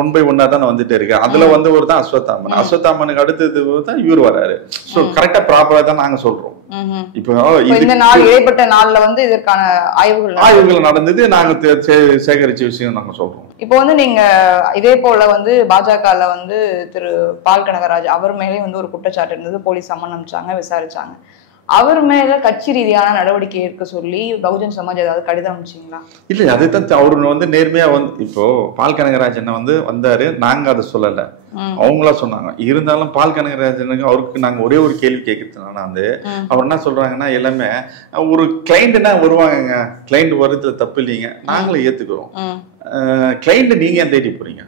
ஒன் பை ஒன்னா தான் வந்துட்டே இருக்கு. அதுல ஒரு தான் அஸ்வத்தாமன். அஸ்வத்தாமனுக்கு அடுத்தது தான் இவர் வராரு. சோ கரெக்டா ப்ராப்பரா தான் நாங்க சொல்றோம். இப்போ இந்த நாள் இடைப்பட்ட நாள்ல இதற்கான ஆய்வுகள் நடந்தது. நாங்க சேகரிச்ச விஷயம் நாங்க சொல்றோம். இப்போ நீங்க இதே போல பாஜகல திரு பால் கனகராஜ் அவர் மேலே ஒரு குற்றச்சாட்டு இருந்தது. Police summon அனுப்பிச்சாங்க, விசாரிச்சாங்க. அவர் மேல கட்சி ரீதியான நடவடிக்கை எடுக்க சொல்லி பகுஜன் சமாஜ் ஏதாவது கடிதம் அனுப்பிச்சிங்களா? இல்ல, அதுதான் அவரு நேர்மையா இப்போ பால் கனகராஜன் வந்தாரு. நாங்க அதை சொல்லல, அவங்களா சொன்னாங்க. இருந்தாலும் பால் கனகராஜனுக்கு அவருக்கு நாங்க ஒரே ஒரு கேள்வி கேட்கறதுனா அவர் என்ன சொல்றாங்கன்னா, எல்லாமே ஒரு கிளைண்ட்னா வருவாங்க, கிளைண்ட் வருதுல தப்பு இல்லைங்க, நாங்களும் ஏத்துக்கிறோம். கிளைண்ட் நீங்க ஏன் தேடி போறீங்க?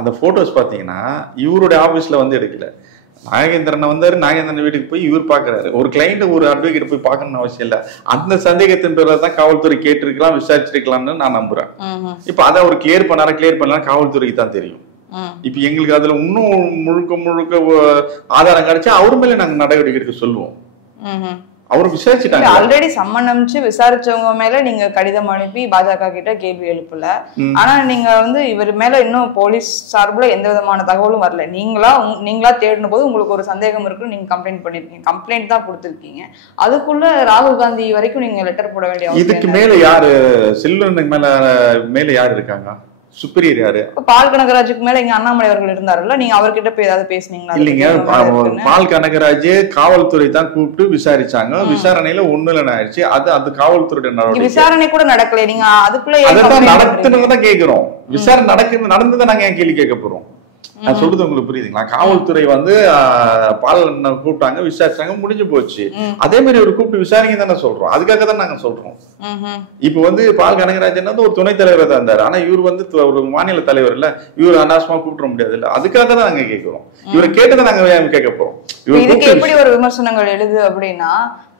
அந்த போட்டோஸ் பாத்தீங்கன்னா இவருடைய ஆபீஸ்ல எடுக்கல. நாகேந்திரன் வந்தாரு, நாகேந்திரன் வீட்டுக்கு போய் இவர் பாக்குறாரு. ஒரு கிளைண்ட் ஒரு அட்வொகேட் போய் பார்க்கணும்னு அவசியம் இல்ல. அந்த சந்தேகத்தின் பேர்ல தான் காவல்துறை கேட்டிருக்கலாம், விசாரிச்சிருக்கலாம்னு நான் நம்புறேன். இப்ப அதை அவர் கிளியர் பண்ணலாம், காவல்துறைக்கு தான் தெரியும். இப்ப எங்களுக்கு அதுல இன்னும் முழுக்க ஆதாரம் கிடைச்சா அவர் மேல நாங்க நடவடிக்கை எடுக்க சொல்லுவோம். அவரு விசாரிச்சுட்டாங்க. ஆல்ரெடி சம்மன் அனுப்பிச்சு விசாரிச்சவங்க மேல நீங்க கடிதம் அனுப்பி பாஜக கிட்ட கேள்வி எழுப்பல. ஆனா நீங்க இவர் மேல இன்னும் போலீஸ் சார்புல எந்த விதமான தகவலும் வரல. நீங்களா தேடின போது உங்களுக்கு ஒரு சந்தேகம் இருக்குன்னு நீங்க கம்ப்ளைண்ட் பண்ணிருக்கீங்க, கம்ப்ளைண்ட் தான் கொடுத்திருக்கீங்க. அதுக்குள்ள ராகுல் காந்தி வரைக்கும் நீங்க லெட்டர் போட வேண்டிய இதுக்கு மேல யாரு? செல்வனுக்கு மேல யாரு இருக்காங்க? சுப்பீரியர் யாரு? பால் கனகராஜுக்கு மேல இங்க அண்ணாமலை அவர்கள் இருந்தாருல்ல, நீங்க அவர்கிட்ட போய் ஏதாவது பேசுனீங்களா? இல்லைங்க, பால் கனகராஜ் காவல்துறை தான் கூப்பிட்டு விசாரிச்சாங்க. விசாரணையில ஒண்ணுல ஆயிடுச்சு. அது காவல்துறை நடவடிக்கை. விசாரணை கூட நடக்கல. நீங்க அதுக்குள்ள நடத்துனதான் கேக்குறோம். விசாரணை நடந்ததை நாங்க ஏன் கேள்வி கேட்க போறோம்? நான் சொல்றது உங்களுக்கு புரியுதுங்களா? காவல்துறை பால் கூப்பிட்டாங்க, விசாரிச்சாங்க, முடிஞ்சு போச்சு. அதே மாதிரி ஒரு கூப்பிட்டு விசாரிங்க தானே சொல்றோம். அதுக்காக தான் நாங்க சொல்றோம். இப்ப பால் கனகராஜன் ஒரு துணைத் தலைவர் தான் இருந்தாரு. ஆனா இவர் ஒரு மாநில தலைவர் இல்ல, இவர் அனாவசியமா கூப்பிட முடியாது இல்ல. அதுக்காக தான் நாங்க கேட்கிறோம். இவரை கேட்டதை நாங்க கேட்க போறோம். இதுக்கு எப்படி ஒரு விமர்சனங்கள் எழுது அப்படின்னா,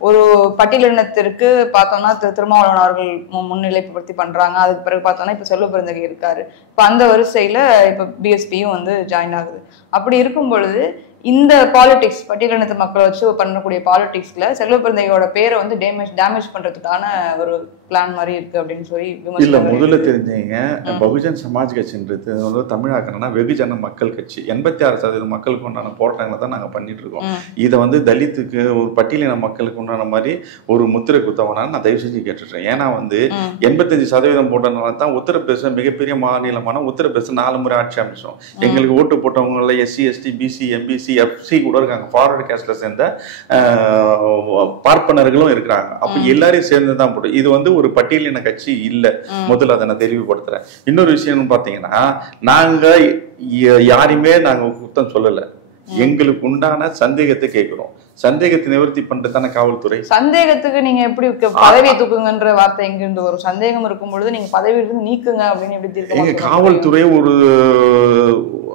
ஒரு பட்டியலினத்திற்கு பார்த்தோம்னா திருமாவளவன் அவர்கள் முன்னிலைப்படுத்தி பண்றாங்க. அதுக்கு பிறகு பார்த்தோம்னா இப்ப செல்வபிறந்தகை இருக்காரு. இப்ப அந்த வரிசையில இப்ப பிஎஸ்பியும் ஜாயின் ஆகுது. அப்படி இருக்கும் பொழுது இந்த பாலிடிக்ஸ், பட்டியலினத்து மக்களை வச்சு பண்ணக்கூடிய பாலிடிக்ஸ்ல செல்வபிறந்தகையோட பேரை டேமேஜ் பண்றதுக்கான ஒரு பிளான் மாதிரி இருக்கு அப்படின்னு சொல்லி இல்ல. முதல்ல தெரிஞ்சீங்க, பகுஜன் சமாஜ் கட்சின்றது தமிழாக்கணும்னா வெகுஜன மக்கள் கட்சி. 86% மக்களுக்கு உண்டான போராட்டங்களை தான் நாங்க பண்ணிட்டு இருக்கோம். இதை தலித்துக்கு ஒரு பட்டியலின மக்களுக்கு உண்டான மாதிரி ஒரு முத்திரை குத்தவனான்னு நான் தயவு செஞ்சு கேட்டுறேன். ஏன்னா 85% போட்டதுனால தான் உத்தரப்பிரதேச மிகப்பெரிய மாநிலமான உத்தரப்பிரதேச 4 முறை ஆட்சி அமைச்சோம். எங்களுக்கு ஓட்டு போட்டவங்கள SC ST BC MBC FC கூட இருக்காங்க. ஃபார்வர்டு கேஸ்ட்ல சேர்ந்த பார்ப்பனர்களும் இருக்கிறாங்க. அப்ப எல்லாரையும் சேர்ந்துதான் போட்டு இது ஒரு பட்டியலின கட்சி இல்ல. முதல்ல அதை நான் தெளிவுபடுத்துறேன். இன்னொரு விஷயம் பாத்தீங்கன்னா, நாங்க யாரையுமே நாங்க குத்தம் சொல்லல. எங்களுக்கு உண்டான சந்தேகத்தை கேட்கிறோம். சந்தேகத்தை நிவர்த்தி பண்றதான காவல்துறை. சந்தேகத்துக்கு நீங்க எப்படி பதவியை தூக்குங்கன்ற வார்த்தை எங்க இருந்து வரும்? சந்தேகம் இருக்கும் பொழுது நீங்க பதவியிலிருந்து நீக்குங்க அப்படின்னு எப்படி காவல்துறை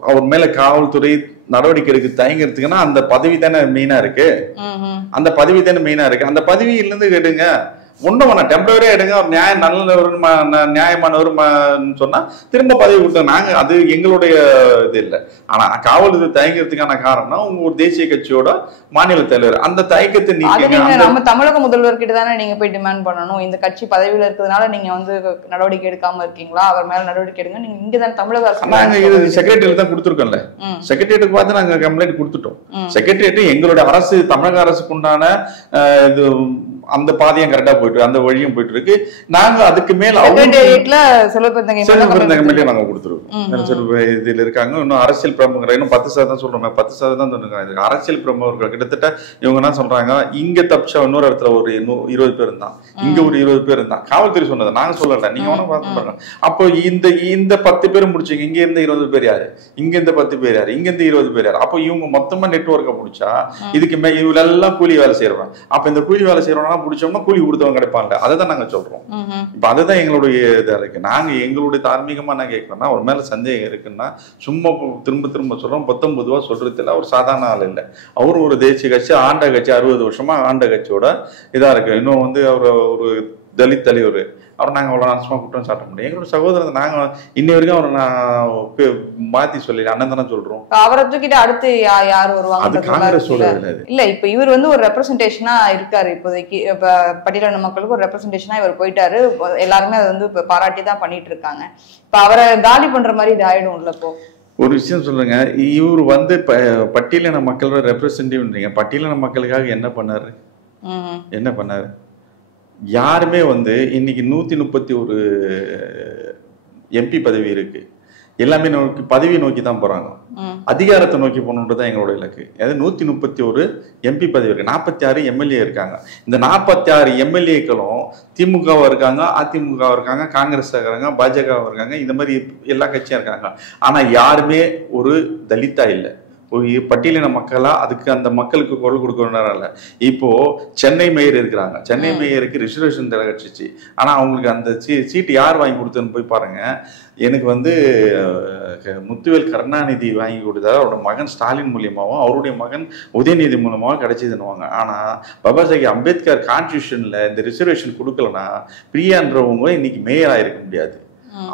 அவர் மேல காவல்துறை நடவடிக்கை எடுக்க தயங்கிறதுக்குன்னா அந்த பதவி தானே மெயினா இருக்கு. அந்த பதவி தானே மெயினா இருக்கு. அந்த பதவியில இருந்து எடுங்க. ஒன்றும் வேணாம், டெம்பரரியா எடுங்க. அவர் நியாயமானவர் சொன்னா திரும்ப பதவி கொடுத்தாங்க. நாங்க அது எங்களுடைய இது இல்லை. ஆனா காவல்துறை தயங்கிறதுக்கான காரணம் ஒரு தேசிய கட்சியோட மாநில தலைவர் அந்த தயக்கத்தை நீங்க நம்ம தமிழக முதல்வர்கிட்ட தானே நீங்க போய் டிமாண்ட் பண்ணணும். இந்த கட்சி பதவியில இருக்கிறதுனால நீங்க நடவடிக்கை எடுக்காம இருக்கீங்களா, அவர் மேல நடவடிக்கை எடுங்க. நீங்க இங்கதான் தமிழக அரசு நாங்க இது செக்ரட்டரியேட் தான் கொடுத்துருக்கோம்ல. செக்ரட்டரியேட்டுக்கு பார்த்து நாங்க கம்ப்ளைண்ட் கொடுத்துட்டோம். செக்ரட்டரியேட் எங்களுடைய அரசு, தமிழக அரசுக்கு உண்டான இது அந்த பாதையும் கரெக்டா போயிட்டு அந்த வழியும் போயிட்டு இருக்கு. நாங்க அதுக்கு மேல செல்வபெருந்தகை நாங்க கொடுத்துருக்கோம். இதுல இருக்காங்க இன்னும் அரசியல் பிரமுகர் இன்னும் 10% சொல்றோம், 10% சொன்னாங்க. அரசியல் பிரமுகர்கள் கிட்டத்தட்ட இவங்க என்ன சொல்றாங்க, இங்க தப்பிச்சா இன்னொரு இடத்துல ஒரு 20 பேர் இருந்தான், இங்க ஒரு 20 பேர் இருந்தான். காவல்துறை சொன்னது, நாங்க சொல்லல, நீங்க ஒன்னும் பார்த்து பாருங்க. அப்போ இந்த 10 பேர் முடிச்சீங்க, இங்க இருந்த 20 பேர் யாரு, இங்க இருந்த 10 பேர் யாரு, இங்க இருந்து 20 பேர் யாரு? அப்போ இவங்க மொத்தமா நெட்வொர்க்கை பிடிச்சா இதுக்கு இவங்க எல்லாம் கூலி வேலை செய்யறோம். அப்ப இந்த கூலி வேலை செய்யறோம்னா பிடிச்சோம்னா கூலி கொடுத்தவங்க கிடைப்பாங்க. அதை தான் நாங்க சொல்றோம். இப்ப அதுதான் எங்களுடைய இதா இருக்கு. நாங்க எங்களுடைய தார்மீகமா என்ன கேட்கறோம்னா, ஒரு மேல சந்தேகம் இருக்குன்னா சும்மா திரும்ப திரும்ப சொல்றோம். 19 சொல்றதுல அவர் சாதாரண ஆள் இல்லை. அவரு ஒரு தேசிய கட்சி, ஆண்ட கட்சி, 60 வருஷமா ஆண்ட கட்சியோட இதா இருக்கு. இன்னும் வந்து அவர் ஒரு தலித் தலைவர். அவர் நாங்கள் அவ்வளோ நாசமாக குற்றம் சாட்ட முடியும். எங்களோட சகோதரர் நாங்கள் இன்னி வரைக்கும் அவரை நான் மாற்றி சொல்லி அண்ணன் தானே சொல்றோம். அவரை தூக்கிட்டு அடுத்து யார் வருவாங்க? அது காங்கிரஸ் சூழல் இல்ல. இப்ப இவர் வந்து ஒரு ரெப்ரசன்டேஷனா இருக்காரு. இப்போதைக்கு இப்ப பட்டியலின மக்களுக்கு ஒரு ரெப்ரசன்டேஷனா இவர் போயிட்டாரு. எல்லாருமே அதை வந்து இப்ப பாராட்டி தான் பண்ணிட்டு இருக்காங்க. இப்ப அவரை காலி பண்ற மாதிரி இது ஆயிடும் இல்ல? இப்போ ஒரு விஷயம் சொல்லுங்க, இவர் வந்து பட்டியலின மக்களோட ரெப்ரசன்டேட்டிவ்ன்றீங்க. பட்டியலின மக்களுக்காக என்ன பண்ணாரு? என்ன பண்ணாரு? யாருமே வந்து இன்னைக்கு 131 எம்பி பதவி இருக்கு. எல்லாமே நோக்கி பதவியை நோக்கி தான் போறாங்க, அதிகாரத்தை நோக்கி போகணுன்றதான் எங்களோட இலக்கு. அதாவது 131 எம்பி பதவி இருக்கு, 46 எம்எல்ஏ இருக்காங்க. இந்த 46 எம்எல்ஏக்களும் திமுகவா இருக்காங்க, அதிமுக இருக்காங்க, காங்கிரஸ் இருக்காங்க, பாஜக இருக்காங்க, இந்த மாதிரி எல்லா கட்சியும் இருக்காங்க. ஆனா யாருமே ஒரு தலித்தா இல்லை, ஒரு பட்டியலின மக்களா அதுக்கு அந்த மக்களுக்கு குரல் கொடுக்கறதுனால. இப்போ சென்னை மேயர் இருக்கிறாங்க, சென்னை மேயருக்கு ரிசர்வேஷன் கிடைச்சிச்சு. ஆனா அவங்களுக்கு அந்த சீட்டு யார் வாங்கி கொடுத்ததுன்னு போய் பாருங்க. எனக்கு வந்து முத்துவேல் கருணாநிதி வாங்கி கொடுத்தாரு, அவரோட மகன் ஸ்டாலின் மூலியமாவும் அவருடைய மகன் உதயநிதி மூலமாவும் கிடைச்சதுன்னுவாங்க. ஆனா பாபா சாஹேப் அம்பேத்கர் கான்ஸ்டியூஷன்ல இந்த ரிசர்வேஷன் கொடுக்கலன்னா பிரியான்றவங்க இன்னைக்கு மேயர் ஆயிருக்க முடியாது.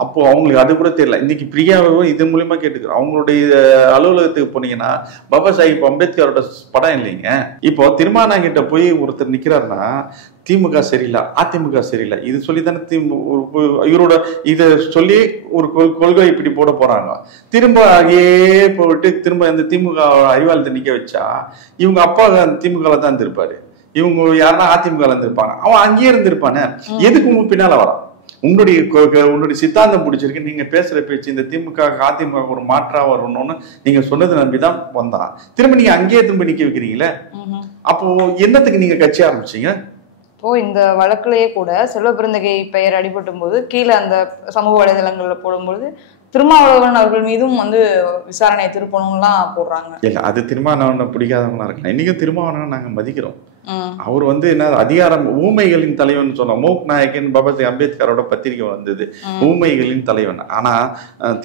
அப்போ அவங்களுக்கு அது கூட தெரியல. இன்னைக்கு பிரியாவும் இது மூலியமா கேட்டுக்கிறோம். அவங்களுடைய அலுவலகத்துக்கு போனீங்கன்னா பாபா சாஹேப் அம்பேத்கரோட படம் இல்லைங்க. இப்போ திருமாவளவன் கிட்ட போய் ஒருத்தர் நிக்கிறாருன்னா திமுக சரியில்லை, அதிமுக சரியில்லை இது சொல்லி தானே இவரோட இதை சொல்லி ஒரு கொள்கை இப்படி போட போறாங்க. திரும்ப அங்கேயே போட்டு திரும்ப அந்த திமுக அறிவாலயத்தை நிக்க வச்சா இவங்க அப்பா திமுக தான் இருப்பாரு, இவங்க யாருன்னா அதிமுக இருந்திருப்பாங்க, அவன் அங்கேயே இருந்திருப்பானே. எதுக்கு உங்க பின்னால வரான்? உங்களுடைய சித்தாந்தம் பிடிச்சிருக்கு, நீங்க பேசுற பேச்சு இந்த திமுக அதிமுக ஒரு மாற்றா வரணும்னு நீங்க சொன்னது நம்பிதான் வந்தான். திரும்ப நீங்க அங்கேயே திரும்ப நிக்க வைக்கிறீங்களே, அப்போ என்னத்துக்கு நீங்க கட்சி ஆரம்பிச்சீங்க? இப்போ இந்த வழக்குலயே கூட செல்வபெருந்தகை பெயர் அடிபட்டும் போது கீழே அந்த சமூக வலைதளங்கள்ல போடும்போது திருமாவளவன் அவர்கள் மீதும் வந்து விசாரணை திருப்பணும்லாம் போடுறாங்க. இல்ல, அது திருமாவளவனை பிடிக்காதவங்களா இருக்கலாம். இன்னைக்கும் திருமாவளவன் நாங்க மதிக்கிறோம். அவர் வந்து என்ன அதிகாரம் ஊமைகளின் தலைவன் சொன்னோம். மூக் நாயக்கன் பாபா சாஹேப் அம்பேத்கரோட பத்திரிகை வந்தது ஊமைகளின் தலைவன். ஆனா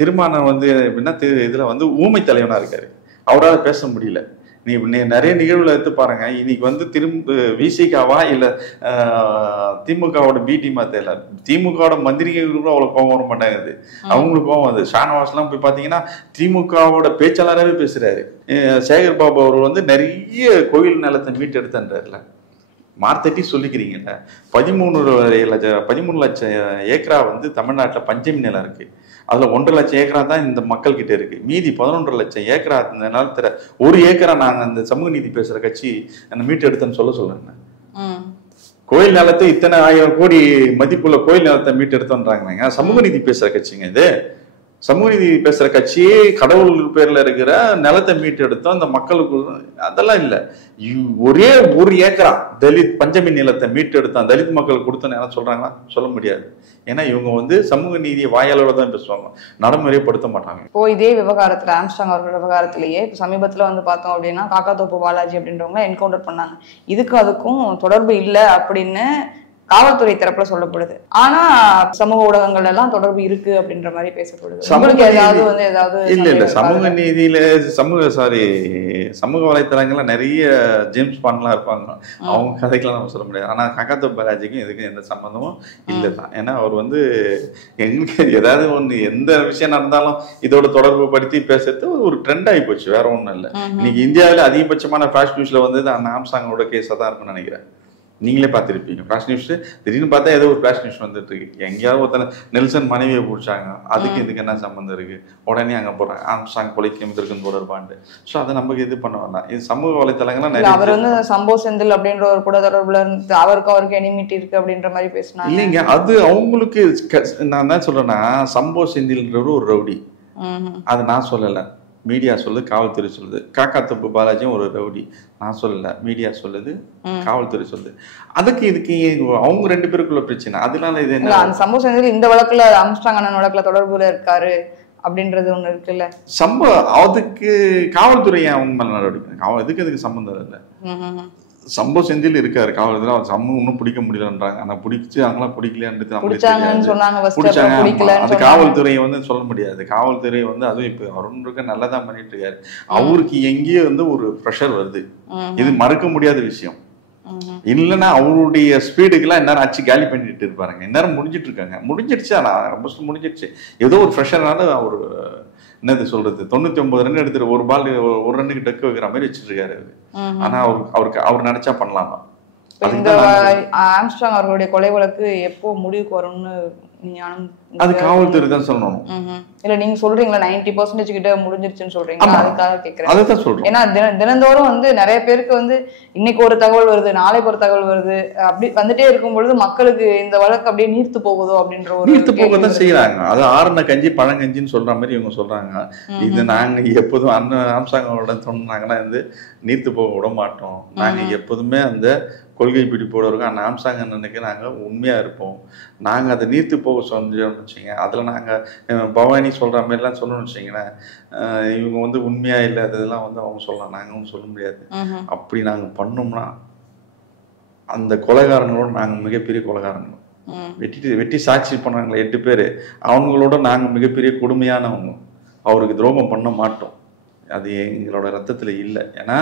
திருமாவளவன் வந்து எப்படின்னா இதுல வந்து ஊமை தலைவனா இருக்காரு, அவரால் பேச முடியல. நீ நிறைய நிகழ்வுல எடுத்து பாருங்க. இன்னைக்கு வந்து விசிகாவா இல்ல திமுகவோட பி டீமா தெரியல, திமுகவோட மந்திரிகள் கூட அவ்வளவு கோபம் வர மாட்டாங்குது, அவங்களுக்கு கோபம் வருது. ஷானவாஸ் எல்லாம் போய் பாத்தீங்கன்னா திமுகவோட பேச்சாளராகவே பேசுறாரு. சேகர் பாபு அவர் வந்து நிறைய கோயில் நிலத்தை மீட்டு எடுத்துன்றாருல, மார்த்தட்டி சொல்லிக்கிறீங்கல்ல. 13 லட்சம் ஏக்கரா வந்து தமிழ்நாட்டில் பஞ்சமி நிலம் இருக்கு. அதுல 1.5 லட்சம் ஏக்கரா தான் இந்த மக்கள் கிட்ட இருக்கு. மீதி 11 லட்சம் ஏக்கரா இந்த நிலத்துல 1 ஏக்கரா நாங்க அந்த சமூக நீதி பேசுற கட்சி அந்த மீட்டு எடுத்தேன்னு சொல்லுங்க. கோயில் நிலத்தை இத்தனை 1000 கோடி மதிப்புள்ள கோயில் நிலத்தை மீட்டு எடுத்தோன்றாங்க. சமூக நீதி பேசுற கட்சிங்க இது. சமூக நீதி பேசுற கட்சியே கடவுள் பேர்ல இருக்கிற நிலத்தை மீட்டு எடுத்தோம் அந்த மக்களுக்கு, அதெல்லாம் இல்லை. ஒரே 1 ஏக்கரா தலித் பஞ்சமி நிலத்தை மீட்டு எடுத்தான் தலித் மக்களுக்கு கொடுத்தோன்னு என்ன சொல்றாங்களா? சொல்ல முடியாது. ஏன்னா இவங்க வந்து சமூக நீதியை வாயாளோட தான் பேசுவாங்க, நடைமுறைப்படுத்த மாட்டாங்க. இப்போ இதே விவகாரத்துல ஆம்ஸ்ட்ராங் அவர்கள் விவகாரத்திலேயே இப்போ சமீபத்துல வந்து பார்த்தோம் அப்படின்னா காக்காத்தோப்பு பாலாஜி அப்படின்றவங்க என்கவுண்டர் பண்ணாங்க. அதுக்கும் தொடர்பு இல்லை அப்படின்னு காவல்துறை தரப்புல சொல்லப்படுது. ஆனா சமூக ஊடகங்கள் எல்லாம் தொடர்பு இருக்கு அப்படின்ற மாதிரி பேசப்படுது. இல்ல சமூக நீதியில சமூக வலைத்தளங்கள்ல நிறைய ஜேம்ஸ் பாண்ட்லாம் இருப்பாங்க, அவங்க கதைக்கெல்லாம் நம்ம சொல்ல முடியாது. ஆனா காக்காத்தோப்பு பாலாஜிக்கும் இதுக்கும் எந்த சம்பந்தமும் இல்லைதான். ஏன்னா அவர் வந்து எங்களுக்கு ஏதாவது ஒண்ணு எந்த விஷயம் நடந்தாலும் இதோட தொடர்பு படுத்தி பேசுறது ஒரு ட்ரெண்ட் ஆகி போச்சு, வேற ஒண்ணும் இல்லை. இன்னைக்கு இந்தியாவில அதிகபட்சமான ஃபிளாஷ் நியூஸ்ல வந்து அந்த ஆம்ஸ்ட்ராங்கோட கேஸா தான் இருக்கும்னு நினைக்கிறேன். நீங்களே பார்த்துருப்பீங்க. ஃபிளாஷ் நியூஸ் திடீர்னு பார்த்தா ஏதோ ஒரு ஃபிளாஷ் நியூஸ் வந்துட்டு இருக்கு. எங்கேயாவது ஒருத்தர் நெல்சன் மனைவியை பிடிச்சாங்க, அதுக்கு இதுக்கு என்ன சம்மந்தம் இருக்கு, உடனே அங்கே போடுறாங்க ஆம்ஸ்ட்ராங் கொலைக்கும் இதற்கும் தொடர்பாண்டு. ஸோ அதை நமக்கு இது பண்ண வேண்டாம். இது சமூக வலைத்தளங்கள்லாம் நிறைய. அவர் வந்து சம்போ செந்தில் அப்படின்ற ஒரு கூட தொடர்புல இருந்து அவருக்கு எனிமிட்டி இருக்கு அப்படின்ற மாதிரி பேசினாங்க. இல்லைங்க, அது அவங்களுக்கு. நான் தான் சொல்றேன்னா சம்போ செந்தில்ன்றவர் ஒரு ரவுடி, அது நான் சொல்லலை, மீடியா சொல்லுது, காவல்துறை சொல்லுது. காக்கா தப்பு பாலாஜியும் ஒரு ரவுடி, நான் சொல்லல, மீடியா சொல்லுது, காவல்துறை சொல்லுது. அதுக்கு இதுக்கு அவங்க 2 பேருக்குள்ள பிரச்சனை. அதனால இது என்ன, அந்த சம்பவ செந்தில் இந்த வழக்குல ஆம்ஸ்ட்ராங் அண்ணன் வழக்குல தொடர்புல இருக்காரு அப்படின்றது ஒண்ணு இருக்குல்ல. அதுக்கு காவல்துறை அவங்க மேல நடவடிக்கை, இதுக்கு சம்பந்தம் இல்லை. சம்பவ செந்தில் இருக்காரு காவல்துறை, அவர் சம்பவம் ஒன்றும் பிடிக்க முடியலன்றாங்க. ஆனா பிடிச்சு அவங்களாம் பிடிக்கலன்றது அது காவல்துறையை வந்து சொல்ல முடியாது. காவல்துறை வந்து அதுவும் இப்ப அருண்ருக்கு நல்லதான் பண்ணிட்டு இருக்காரு. அவருக்கு எங்கேயோ வந்து ஒரு ப்ரெஷர் வருது, இது மறுக்க முடியாத விஷயம். இல்லைன்னா அவருடைய ஸ்பீடுக்கெல்லாம் எல்லாரும் அச்சு காலி பண்ணிட்டு இருப்பாருங்க. எல்லாரும் முடிஞ்சிட்டு இருக்காங்க, முடிஞ்சிடுச்சு. ஆனால் ரொம்ப முடிஞ்சிடுச்சு. ஏதோ ஒரு ப்ரெஷர்னால அவர் என்னது சொல்றது 99 ரன் எடுத்துட்டு ஒரு பால் ஒரு ரன்னுக்கு டக்கு வைக்கிற மாதிரி வச்சுட்டு இருக்காரு. ஆனா அவர் நினைச்சா பண்ணலாமா? இந்த ஆம்ஸ்ட்ராங் அவர்களுடைய கொலை வழக்கு எப்போ முடிவுக்கு வரும்னு அது காவல்துறை தான் சொல்லணும். இல்ல நீங்க சொல்றீங்களா 90% கிட்ட முடிஞ்சிருச்சுன்னு சொல்றீங்க, அதுக்காக கேக்குறேன். அதுதான் சொல்றேன். ஏன்னா தினந்தோறும் வந்து நிறைய பேருக்கு வந்து இன்னைக்கு ஒரு தகவல் வருது, நாளைக்கு ஒரு தகவல் வருது, அப்படி வந்துட்டே இருக்கும் பொழுது மக்களுக்கு இந்த வழக்கு அப்படியே நீர்த்து போகுதோ அப்படின்ற ஒரு நீர்த்து போகத்தான் செய்யறாங்க. அது ஆறுன கஞ்சி பழங்கஞ்சின்னு சொல்ற மாதிரி இவங்க சொல்றாங்க. இது நாங்க எப்போதும் ஆம்ஸ்ட்ராங்கோட சொன்னாங்கன்னா வந்து நீர்த்து போக விட மாட்டோம். நாங்க எப்போதுமே அந்த கொள்கை பிடிப்போடு இருக்கோம். அந்த ஆம்ஸ்ட்ராங் அண்ணனுக்கு நாங்கள் உண்மையாக இருப்போம். நாங்கள் அதை நீர்த்து போக சொன்னோம்னு வச்சிங்க, அதில் நாங்கள் பவானி சொல்கிற மாதிரிலாம் சொல்லணும்னு வச்சிங்களேன், இவங்க வந்து உண்மையாக இல்லை அதெல்லாம் வந்து அவங்க சொல்லலாம், நாங்கள் ஒன்றும் சொல்ல முடியாது. அப்படி நாங்கள் பண்ணோம்னா அந்த கொலைகாரங்களோட நாங்கள் மிகப்பெரிய கொலைகாரங்களும் வெட்டி சாட்சி பண்ணாங்களே 8 பேர், அவங்களோட நாங்கள் மிகப்பெரிய கொடுமையானவங்க. அவருக்கு துரோகம் பண்ண மாட்டோம். அது எங்களோட ரத்தத்தில் இல்லை. ஏன்னா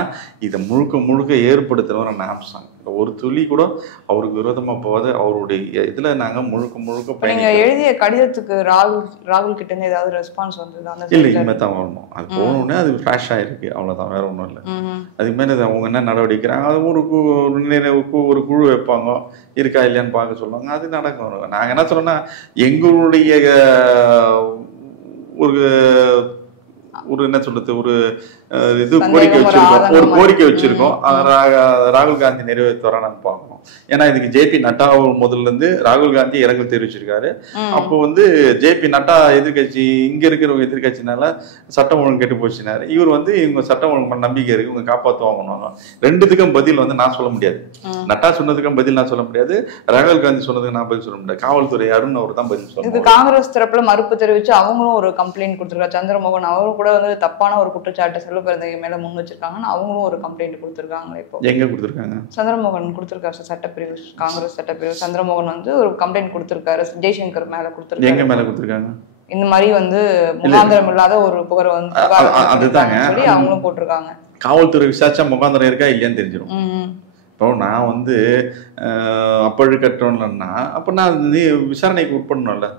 இதை முழுக்க ஏற்படுத்துகிறவர் அந்த ஆம்ஸ்ட்ராங். ஒரு துளி கூட அவருக்கு விரோதமாக போகாது. அவருடைய இதில் நாங்கள் முழுக்க நீங்கள் எழுதிய கடிதத்துக்கு ராகுல் கிட்ட இருந்து ஏதாவது ரெஸ்பான்ஸ் வந்தது? இல்லை, இனிமேல் தான் வரணும். அது போகணுன்னே அது ஃப்ளாஷ் ஆகிருக்கு, அவ்வளோதான், வேற ஒன்றும் இல்லை. அதுக்கு மேலே அவங்க என்ன நடவடிக்கிறாங்க, அது ஒரு குழு வைப்பாங்க, இருக்கா இல்லையான்னு பார்க்க சொல்லுவாங்க, அது நடக்கும். நாங்கள் என்ன சொல்றோம்னா எங்களுடைய ஒரு என்ன சொல்றது ஒரு இது கோரிக்கை வச்சிருக்கோம். ராகுல் காந்தி நிறைவேற்ற வரான்னு பார்க்கணும். ஏன்னா இதுக்கு ஜேபி நட்டா முதல்ல இருந்து ராகுல் காந்தி இரங்கல் தெரிவிச்சிருக்காரு. அப்போ வந்து ஜேபி நட்டா எதிர்கட்சி, இங்க இருக்கிற எதிர்கட்சினால சட்டம் ஒழுங்கு கெட்டு போச்சுனாரு. இவர் வந்து இவங்க சட்டம் ஒழுங்கு நம்பிக்கை இருக்கு, இவங்க காப்பாற்றுவாங்க. ரெண்டுத்துக்கும் பதில் வந்து நான் சொல்ல முடியாது. நட்டா சொன்னதுக்கும் பதில் நான் சொல்ல முடியாது, ராகுல் காந்தி சொன்னதுக்கு நான் பதில் சொல்ல முடியாது. காவல்துறை அருண் அவர் தான் பதில் சொல்லுவாங்க. இது காங்கிரஸ் தரப்புல மறுப்பு தெரிவிச்சு அவங்களும் ஒரு கம்ப்ளைண்ட் கொடுத்திருக்காரு. சந்திரமோகன் அவரும் கூட வந்து தப்பான ஒரு குற்றச்சாட்டு செல்வ பிறந்தகை மேல முன் வச்சிருக்காங்கன்னு அவங்களும் ஒரு கம்ப்ளைண்ட் கொடுத்திருக்காங்க. இப்போ எங்க கொடுத்திருக்காங்க? சந்திரமோகன் கொடுத்திருக்காரு. சட்டப்பிரிவு, காங்கிரஸ் சட்டப்பிரிவு சந்திரமோகன் வந்து ஒரு கம்ப்ளைண்ட் கொடுத்திருக்காரு, ஜெய்சங்கர் மேல கொடுத்திருக்காரு. எங்க மேல கொடுத்திருக்காங்க? இந்த மாதிரி வந்து முகாந்திரம் இல்லாத ஒரு புகார் வந்து அதுதாங்க அவங்களும் போட்டிருக்காங்க. காவல்துறை விசாரிச்சா முகாந்திரம் இருக்கா இல்லையான்னு தெரிஞ்சிடும். இப்போ நான் வந்து அப்பழுக்கற்றோன்னா அப்போ நான் விசாரணைக்கு உட்படணும்ல.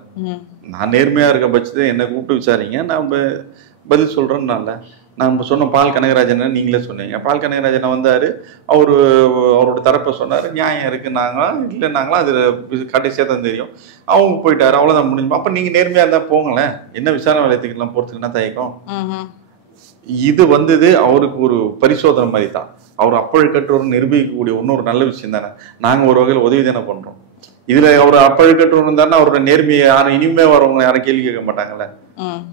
நான் நேர்மையாக இருக்க பட்சத்தை என்னை கூப்பிட்டு விசாரிங்க, நான் பதில் சொல்கிறேன்னால. நான் சொன்ன பால் கனகராஜனை நீங்களே சொன்னீங்க. பால் கனகராஜனை வந்தார், அவரோட தரப்பை சொன்னார், நியாயம் இருக்குன்னாங்களா இல்லைன்னாங்களா அது கடைசியாக தான் தெரியும். அவங்க போயிட்டாரு, அவ்வளோதான் முடிஞ்சுமா. அப்போ நீங்கள் நேர்மையாக இருந்தால் போங்களேன், என்ன விசாரணை வளையத்துக்கெல்லாம் போகிறதுக்கு என்ன தயக்கம்? இது வந்தது அவருக்கு ஒரு பரிசோதனை மாதிரி தான். அவர் அப்பழுக்கற்றோர் நிரூபிக்கக்கூடிய இன்னொரு நல்ல விஷயம் தானே. நாங்கள் ஒரு வகையில் உதவி தானே பண்ணுறோம். இதுல அவர் அப்பழுக்கற்றோர் இருந்தாருன்னா அவரோட நேர்மையை யாரும் இனிமே வரவங்க யாரும் கேள்வி கேட்க மாட்டாங்கல்ல.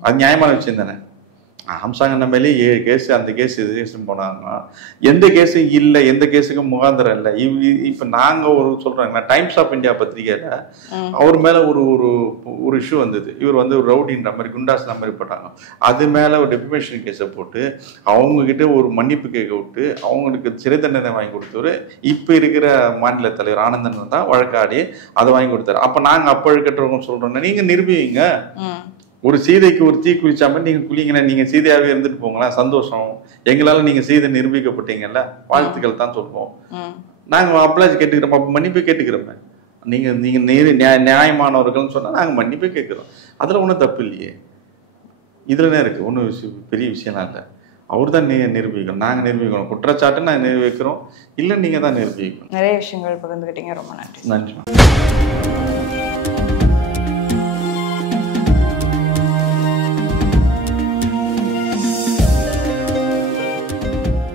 அது நியாயமான விஷயம் தானே. ஆம்ஸ்ட்ராங் மேலே 7 கேஸ், அந்த கேஸ் இது கேஸ்ன்னு போனாங்க. எந்த கேஸும் இல்லை, எந்த கேஸுக்கும் முகாந்திரம் இல்லை. இப்போ நாங்கள் ஒரு சொல்கிறாங்க, டைம்ஸ் ஆஃப் இந்தியா பத்திரிகையில் அவர் மேலே ஒரு இஷ்யூ வந்தது. இவர் வந்து ஒரு ரவுடின்ற மாதிரி குண்டாஸ்ன மாதிரி போட்டாங்க. அது மேலே ஒரு டெஃபமேஷன் கேஸை போட்டு அவங்கக்கிட்ட ஒரு மன்னிப்பு கேட்க விட்டு அவங்களுக்கு சிறை தண்டனை வாங்கி கொடுத்தவர் இப்போ இருக்கிற மாநில தலைவர் ஆனந்தன் தான் வழக்காடி அதை வாங்கி கொடுத்தாரு. அப்போ நாங்கள் அப்பழுக்கற்றவங்க சொல்கிறோன்னா நீங்கள் நிரூபிங்க. ஒரு சீதைக்கு ஒரு தீ குளிச்சா மாதிரி நீங்கள் குளிங்கன்னா நீங்கள் சீதையாகவே இருந்துட்டு போங்களா, சந்தோஷம். எங்களால் நீங்கள் சீதை நிரூபிக்கப்பட்டீங்கல்ல, வாழ்த்துக்கள் தான் சொல்லுவோம். நாங்கள் அப்ளாஜ் கேட்டுக்கிறோம், அப்போ மன்னிப்பு கேட்டுக்கிறோமே. நீங்கள் நியாயமானவர்கள்னு சொன்னால் நாங்கள் மன்னிப்பே கேட்குறோம். அதில் ஒன்றும் தப்பு இல்லையே. இதுலனே இருக்குது, ஒன்றும் பெரிய விஷயம்லாம் இல்லை. அவர் தான் நிரூபிக்கணும், நாங்கள் நிரூபிக்கணும். குற்றச்சாட்டு நாங்கள் நிரூபிக்கிறோம், இல்லை நீங்கள் தான் நிரூபிக்கணும். நிறைய விஷயங்கள் பகிர்ந்துக்கிட்டீங்க, ரொம்ப நன்றி. நன்றி.